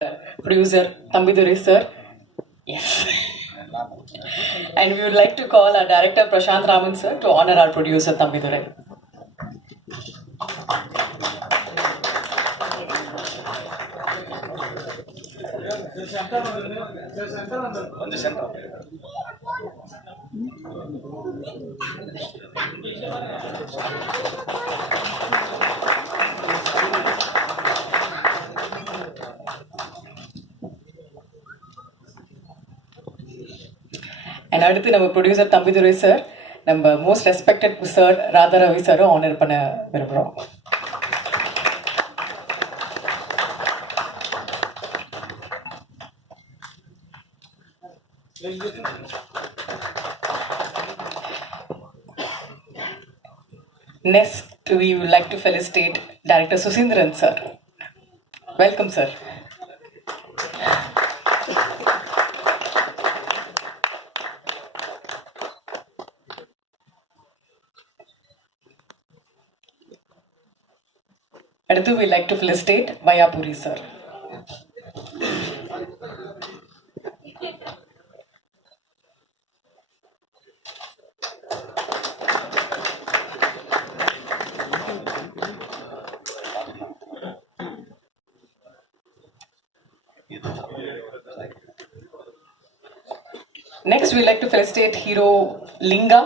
producer Thambidurai sir. Yes. And we would like to call our director Prashant Raman sir to honor our producer Thambidurai. And அடுத்து நம்ம producer Thambidurai sir, நம்ம most respected sir Radha Ravi சாரும் honour பண்ண விரும்புகிறோம். Next, we would like to felicitate Director Susindran sir. Welcome, sir. அடுத்து we like to felicitate Mayapuri sir. Next, we like to felicitate Hero Linga.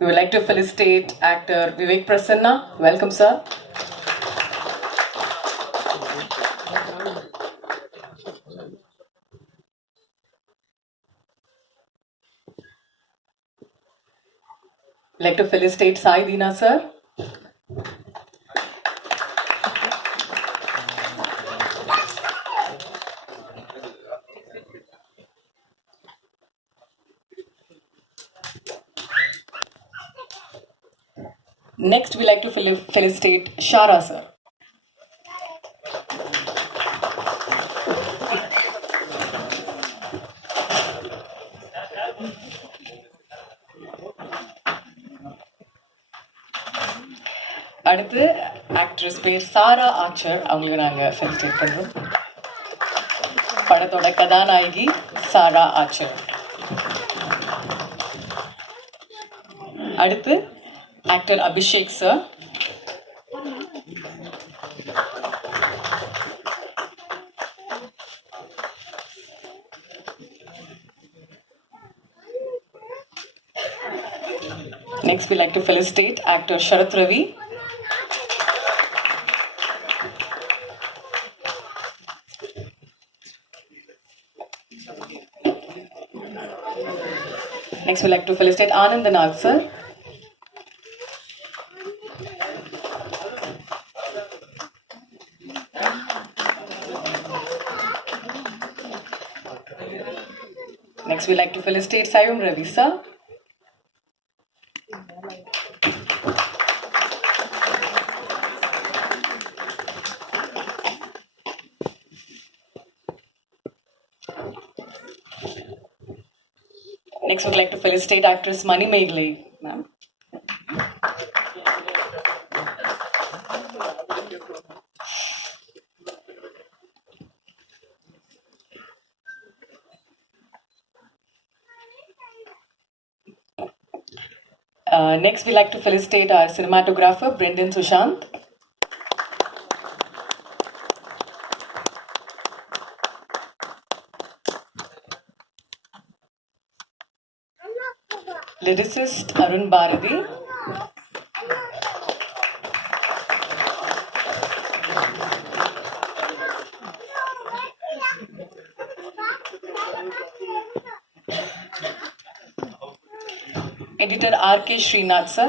We would like to felicitate actor Vivek Prasanna. Welcome, sir. We'd like to felicitate Sai Dina, sir. Next, we like to felicitate Shara, sir. அடுத்து actress பேர் சாரா ஆச்சர், அவங்களுக்கு நாங்கள் felicitate பண்ணுறோம். படத்தோட கதாநாயகி சாரா ஆச்சர். அடுத்து actor Abhishek sir. Next, we like to felicitate actor Sharath Ravi. Next, we like to felicitate Anand Nag sir. Next, we like to felicitate Sayum Ravi sir. Next, we'd like to felicitate actress Mani Meghale, ma'am. Next, we like to felicitate our cinematographer Brendan Sushant. Lyricist Arun Bharati. Editor R.K. Srinath sir.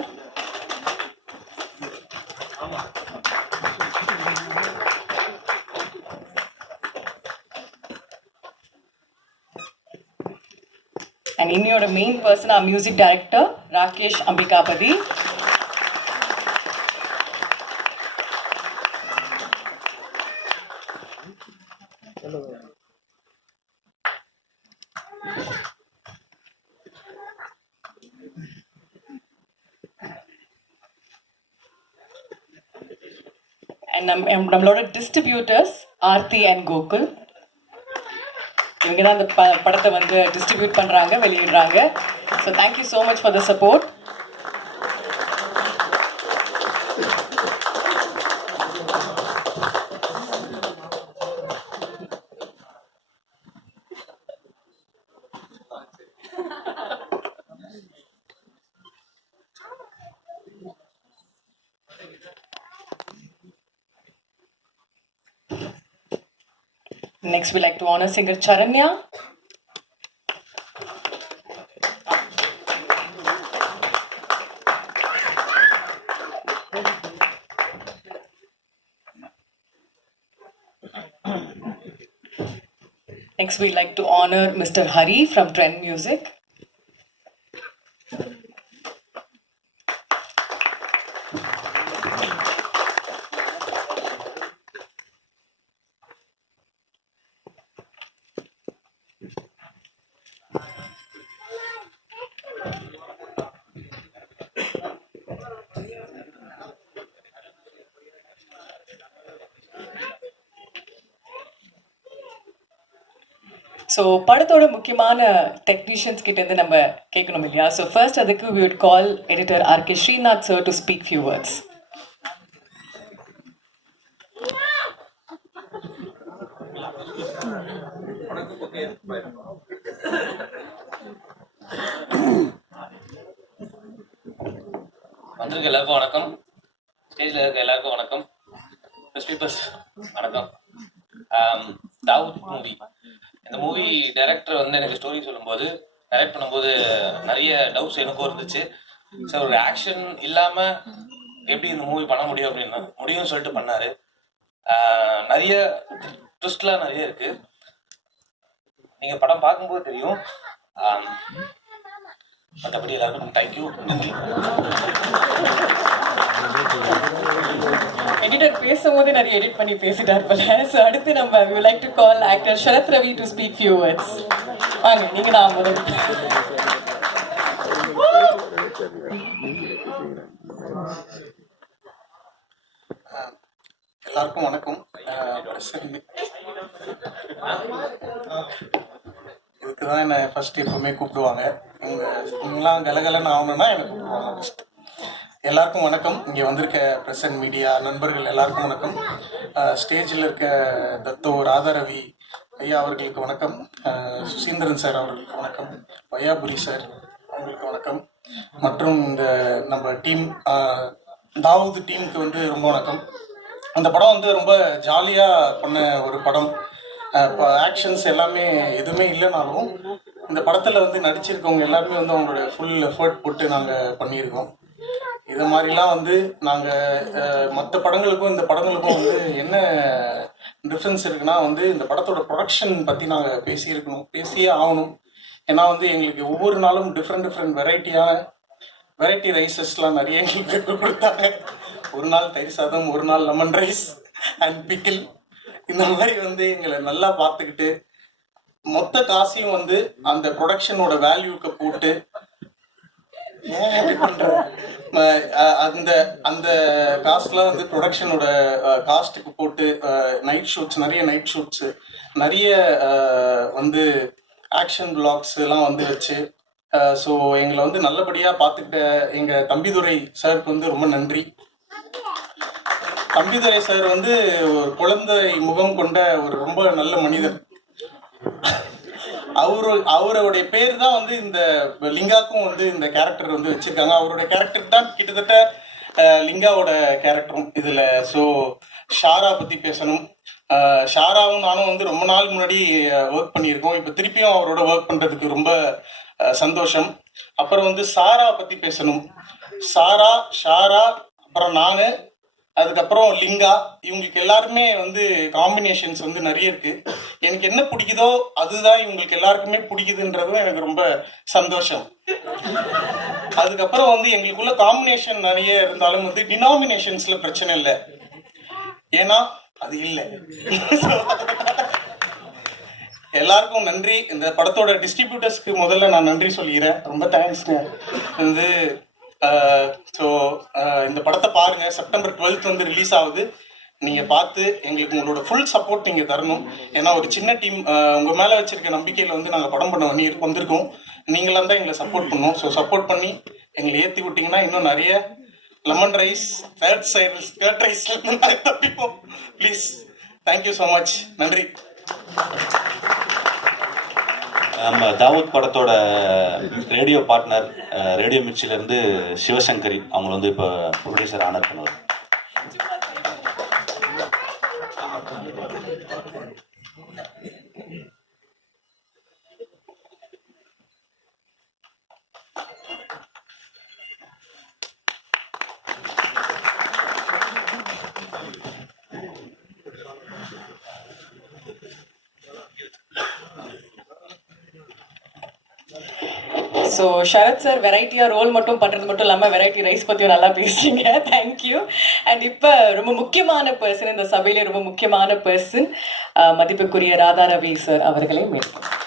And இன்னையோட main person, our music director Rakesh Ambikapadi. நம்மளோட distributors Aarthi and Gokul, இவங்க தான் அந்த படத்தை வந்து distribute பண்ணுறாங்க, வெளியிடுறாங்க. So thank you so much for the support. Next, we like to honor singer Charanya. Next, we like to honor Mr. Hari from Trend Music. So படத்தோட முக்கியமான டெக்னீஷியன்ஸ் கிட்டேருந்து நம்ம கேட்கணும் இல்லையா? ஸோ ஃபர்ஸ்ட் அதுக்கு we would call editor R.K. Srinath sir to speak few words. வந்திருக்க எல்லாருக்கும் வணக்கம், ஸ்டேஜில் இருக்க எல்லாருக்கும் வணக்கம், ப்ரெஸ் பீப்பர்ஸ் வணக்கம். தாவூத் மூவி, இந்த மூவி டைரக்டர் வந்து எனக்கு ஸ்டோரி சொல்லும்போது, டைரக்ட் பண்ணும்போது நிறைய டவுட்ஸ் எனக்கும் இருந்துச்சு. சார் ஒரு ஆக்ஷன் இல்லாமல் எப்படி இந்த மூவி பண்ண முடியும் அப்படின்னா முடியும்னு சொல்லிட்டு பண்ணார். நிறைய ட்விஸ்ட்லாம் நிறைய இருக்குது, நீங்கள் படம் பார்க்கும்போது தெரியும். மற்றபடி எல்லாருக்கும் தேங்க்யூ, நன்றி. எடிட்டர் பேசும்போது நிறைய எடிட் பண்ணி பேசிட்டார் போல. ஸோ அடுத்து நம்ம we would like to call actor Sharath Ravi to speak few words. வாங்க, நீங்க தான் முதல்ல. எல்லாருக்கும் வணக்கம். இதுக்குதான் என்ன ஃபர்ஸ்ட் எப்பவுமே கூப்பிடுவாங்க. இங்கெல்லாம் கலகலன்னு ஆகணும்னா என்னை கூப்பிடுவாங்க ஃபர்ஸ்ட். எல்லாருக்கும் வணக்கம். இங்கே வந்திருக்க ப்ரெஸ் அண்ட் மீடியா நண்பர்கள் எல்லாருக்கும் வணக்கம். ஸ்டேஜில் இருக்க தத்தோ ராதாரவி ஐயா அவர்களுக்கு வணக்கம். சுசீந்திரன் சார் அவர்களுக்கு வணக்கம். வையாபுரி சார் அவங்களுக்கு வணக்கம். மற்றும் இந்த நம்ம டீம் தாவூத் டீமுக்கு வந்து ரொம்ப வணக்கம். அந்த படம் வந்து ரொம்ப ஜாலியாக பண்ண ஒரு படம். இப்போ ஆக்ஷன்ஸ் எல்லாமே எதுவுமே இல்லைனாலும் இந்த படத்தில் வந்து நடிச்சிருக்கவங்க எல்லாருமே வந்து அவங்களோட ஃபுல் எஃபர்ட் போட்டு நாங்கள் பண்ணியிருக்கோம். இது மாதிரிலாம் வந்து நாங்கள் மற்ற படங்களுக்கும் இந்த படங்களுக்கும் வந்து என்ன டிஃப்ரென்ஸ் இருக்குன்னா வந்து இந்த படத்தோட ப்ரொடக்ஷன் பற்றி நாங்கள் பேசியே ஆகணும். ஏன்னா வந்து எங்களுக்கு ஒவ்வொரு நாளும் டிஃப்ரெண்ட் வெரைட்டி ரைஸஸ்லாம் நிறைய எங்களுக்கு கொடுத்தாங்க. ஒரு நாள் தயிர் சாதம், ஒரு நாள் லெமன் ரைஸ் அண்ட் பிக்கிள், இந்த மாதிரி வந்து எங்களை நல்லா பார்த்துக்கிட்டு மொத்த காசையும் வந்து அந்த ப்ரொடக்ஷனோட வேல்யூக்கு போட்டு அந்த அந்த காஸ்ட்லாம் வந்து ப்ரொடக்ஷனோட காஸ்ட்டுக்கு போட்டு நிறைய நைட் ஷூட்ஸ், நிறைய வந்து ஆக்ஷன் பிளாக்ஸ் எல்லாம் வந்து வச்சு ஸோ எங்களை வந்து நல்லபடியாக பார்த்துக்கிட்ட எங்கள் தம்பிதுரை சாருக்கு வந்து ரொம்ப நன்றி. தம்பிதுரை சார் வந்து ஒரு குழந்தை முகம் கொண்ட ஒரு ரொம்ப நல்ல மனிதர். அவருடைய பேர் தான் வந்து இந்த லிங்காக்கும் வந்து இந்த கேரக்டர் வந்து வச்சிருக்காங்க. அவருடைய கேரக்டர் தான் கிட்டத்தட்ட லிங்காவோட கேரக்டரும் இதுல. ஸோ ஷாரா பத்தி பேசணும். ஷாராவும் நானும் வந்து ரொம்ப நாள் முன்னாடி ஒர்க் பண்ணியிருக்கோம். இப்போ திருப்பியும் அவரோட ஒர்க் பண்றதுக்கு ரொம்ப சந்தோஷம். அப்புறம் வந்து சாரா பத்தி பேசணும். ஷாரா அப்புறம் நானு, அதுக்கப்புறம் லிங்கா, இவங்களுக்கு எல்லாருமே வந்து காம்பினேஷன்ஸ் வந்து நிறைய இருக்கு. எனக்கு என்ன பிடிக்குதோ அதுதான் இவங்களுக்கு எல்லாருக்குமே பிடிக்குதுன்றதும் எனக்கு ரொம்ப சந்தோஷம். அதுக்கப்புறம் வந்து எங்களுக்குள்ள காம்பினேஷன் நிறைய இருந்தாலும் வந்து டினாமினேஷன்ஸ்ல பிரச்சனை இல்லை. ஏன்னா அது இல்லை. எல்லாருக்கும் நன்றி. இந்த படத்தோட டிஸ்ட்ரிபியூட்டர்ஸ்க்கு முதல்ல நான் நன்றி சொல்லிக்கிறேன். ரொம்ப தேங்க்ஸ்ங்க. வந்து ஸோ இந்த படத்தை பாருங்க. செப்டம்பர் 12th வந்து ரிலீஸ் ஆகுது. நீங்கள் பார்த்து எங்களுக்கு உங்களோட ஃபுல் சப்போர்ட் நீங்கள் தரணும். ஏன்னா ஒரு சின்ன டீம் உங்கள் மேலே வச்சிருக்க நம்பிக்கையில் வந்து நாங்கள் படம் பண்ண வந்திருக்கோம். நீங்களாம் தான் எங்களை சப்போர்ட் பண்ணணும். ஸோ சப்போர்ட் பண்ணி எங்களை ஏற்றி விட்டிங்கன்னா இன்னும் நிறைய லெமன் ரைஸ், கர்ட் ரைஸ்ல தப்பிப்போம். Please, thank you so much. நன்றி. நம்ம தாவூத் படத்தோட ரேடியோ பார்ட்னர் ரேடியோ மிர்ச்சிலேருந்து சிவசங்கரி அவங்க வந்து இப்போ ப்ரொடியூசர் ஆனர் பண்ணுவார். ஸோ ஷரத் சார் வெரைட்டியாக ரோல் மட்டும் பண்ணுறது மட்டும் இல்லாமல் வெரைட்டி ரைஸ் பற்றியும் நல்லா பேசுறீங்க. தேங்க்யூ. அண்ட் இப்போ ரொம்ப முக்கியமான பர்சன், இந்த சபையிலே ரொம்ப முக்கியமான பர்சன், மதிப்புக்குரிய ராதா ரவி சார் அவர்களே மேற்கொள்ளும்.